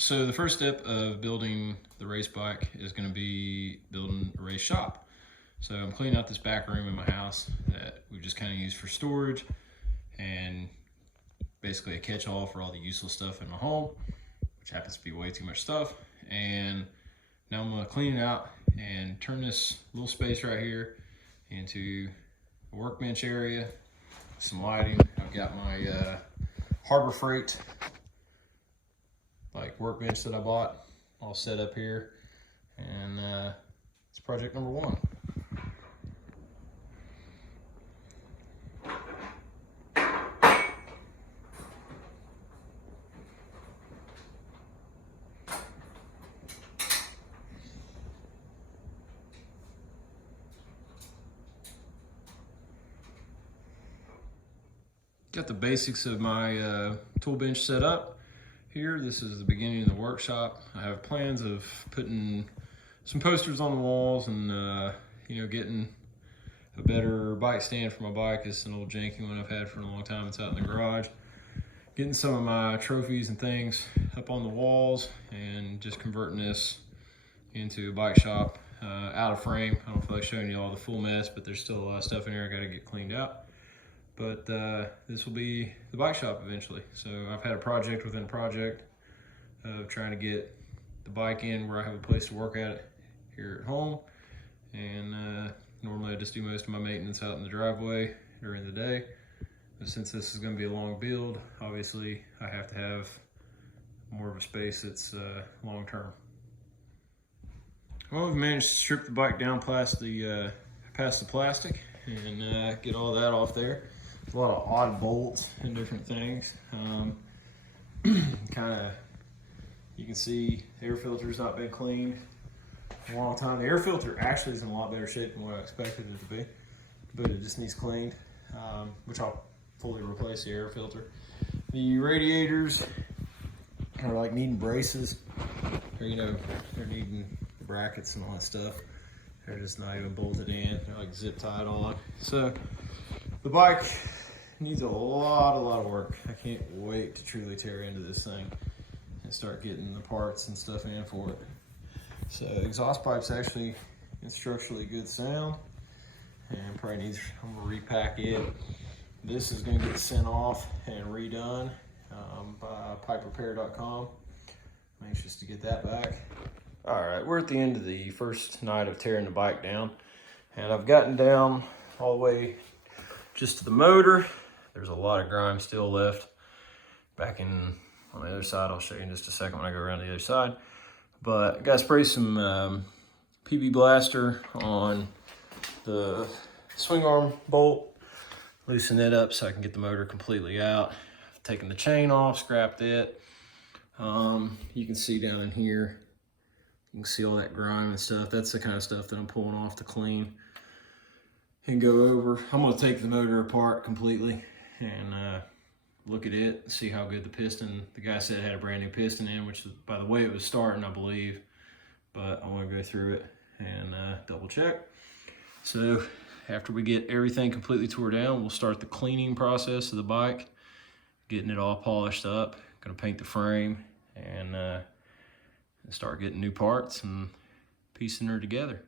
So the first step of building the race bike is going to be building a race shop. So I'm cleaning out this back room in my house that we just kind of use for storage and basically a catch-all for all the useless stuff in my home, which happens to be way too much stuff. And now I'm going to clean it out and turn this little space right here into a workbench area, some lighting. I've got my Harbor Freight workbench that I bought all set up here, and it's project number one. Got the basics of my tool bench set up here. This is the beginning of the workshop. I have plans of putting some posters on the walls and getting a better bike stand for my bike. It's an old janky one I've had for a long time. It's out in the garage. Getting some of my trophies and things up on the walls and just converting this into a bike shop out of frame. I don't feel like showing you all the full mess, but there's still a lot of stuff in here I got to get cleaned out. But this will be the bike shop eventually. So I've had a project within a project of trying to get the bike in where I have a place to work at it here at home. And normally I just do most of my maintenance out in the driveway during the day. But since this is going to be a long build, obviously I have to have more of a space that's long term. Well, we've managed to strip the bike down past the plastic and get all that off there. A lot of odd bolts and different things. You can see the air filter's not been cleaned in a long time. The air filter actually is in a lot better shape than what I expected it to be, but it just needs cleaned, which I'll fully replace the air filter. The radiators are like needing braces, or they're needing brackets and all that stuff. They're just not even bolted in. They're like zip tied on. So the bike needs a lot of work. I can't wait to truly tear into this thing and start getting the parts and stuff in for it. So exhaust pipe's actually in structurally good sound, and probably needs, I'm gonna repack it. This is gonna get sent off and redone by piperepair.com. I'm anxious to get that back. All right, we're at the end of the first night of tearing the bike down, and I've gotten down all the way just to the motor. There's a lot of grime still left back on the other side. I'll show you in just a second when I go around the other side. But I got to spray some PB Blaster on the swing arm bolt, loosen that up so I can get the motor completely out. I've taken the chain off, scrapped it. You can see down in here, you can see all that grime and stuff. That's the kind of stuff that I'm pulling off to clean and go over. I'm gonna take the motor apart completely and look at it, see how good the piston, the guy said it had a brand new piston in, which by the way it was starting, I believe, but I wanna go through it and double check. So after we get everything completely tore down, we'll start the cleaning process of the bike, getting it all polished up. Gonna paint the frame and start getting new parts and piecing her together.